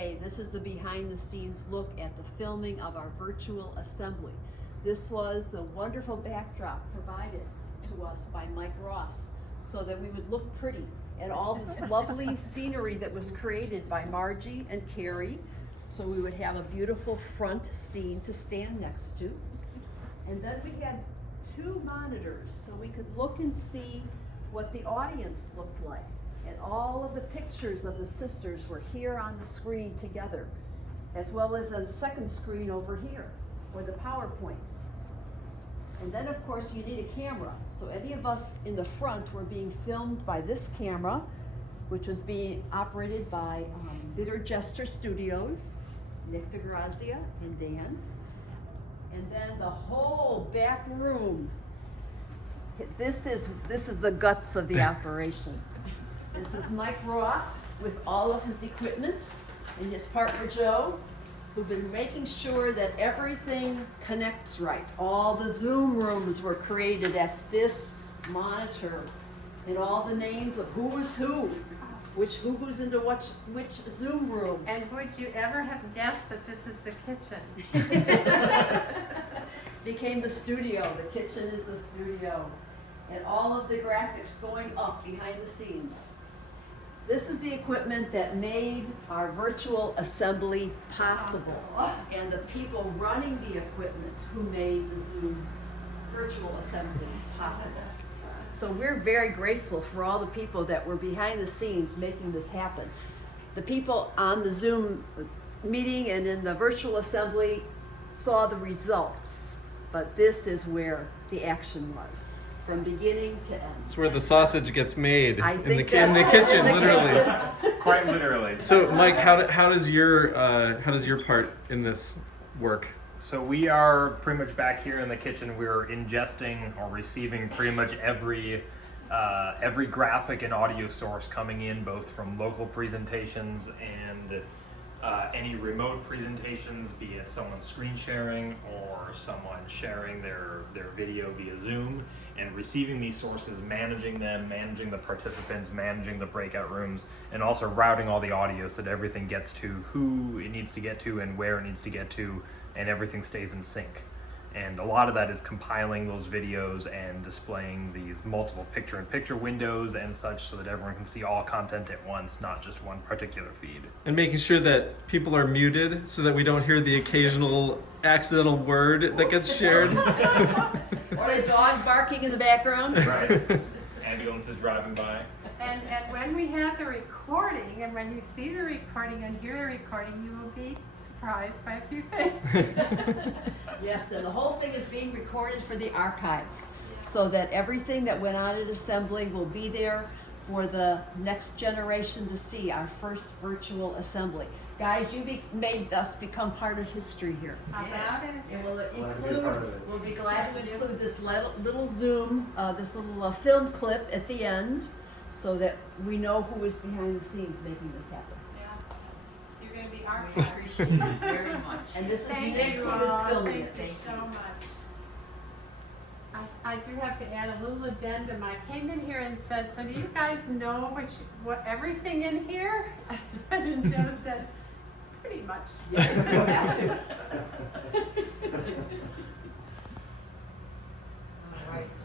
today, this is the behind the scenes look at the filming of our virtual assembly. This was the wonderful backdrop provided to us by Mike Ross so that we would look pretty, and all this lovely scenery that was created by Margie and Carrie, so we would have a beautiful front scene to stand next to. And then we had 2 monitors so we could look and see what the audience looked like. And all of the pictures of the sisters were here on the screen together, as well as on the second screen over here, or the PowerPoints. And then of course you need a camera. So any of us in the front were being filmed by this camera, which was being operated by Bitter Jester Studios, Nick DeGrazia and Dan. And then the whole back room, this is the guts of the operation. This is Mike Ross with all of his equipment and his partner Joe, who've been making sure that everything connects right. All the Zoom rooms were created at this monitor, and all the names of who was who, who goes into which Zoom room. And would you ever have guessed that this is the kitchen? Became the studio. The kitchen is the studio. And all of the graphics going up behind the scenes. This is the equipment that made our virtual assembly possible. And the people running the equipment who made the Zoom virtual assembly possible. So we're very grateful for all the people that were behind the scenes making this happen. The people on the Zoom meeting and in the virtual assembly saw the results, but this is where the action was. From beginning to end. It's where the sausage gets made in the kitchen, literally. Quite literally. So, Mike, how does your part in this work? So we are pretty much back here in the kitchen. We're ingesting or receiving pretty much every graphic and audio source coming in, both from local presentations and any remote presentations, be it someone screen sharing or someone sharing their video via Zoom, and receiving these sources, managing them, managing the participants, managing the breakout rooms, and also routing all the audio so that everything gets to who it needs to get to and where it needs to get to, and everything stays in sync. And a lot of that is compiling those videos and displaying these multiple picture-in-picture windows and such so that everyone can see all content at once, not just one particular feed. And making sure that people are muted so that we don't hear the occasional accidental word that gets shared. Or a dog barking in the background. Right. Ambulances driving by. And when we have the recording, and when you see the recording and hear the recording, you will be surprised by a few things. Yes, and the whole thing is being recorded for the archives, so that everything that went on at assembly will be there for the next generation to see, our first virtual assembly. Guys, you made us become part of history here. How about it? And we'll be glad to include this little Zoom, this little film clip at the end, so that we know who is behind the scenes making this happen. Yeah. You're going to be We archived. appreciate it very much. And this is Thank Nick you who is all. filming Thank it. you so much. I do have to add a little addendum. I came in here and said, so do you guys know what everything in here? And Joe said, pretty much. Yes, you have to. All right.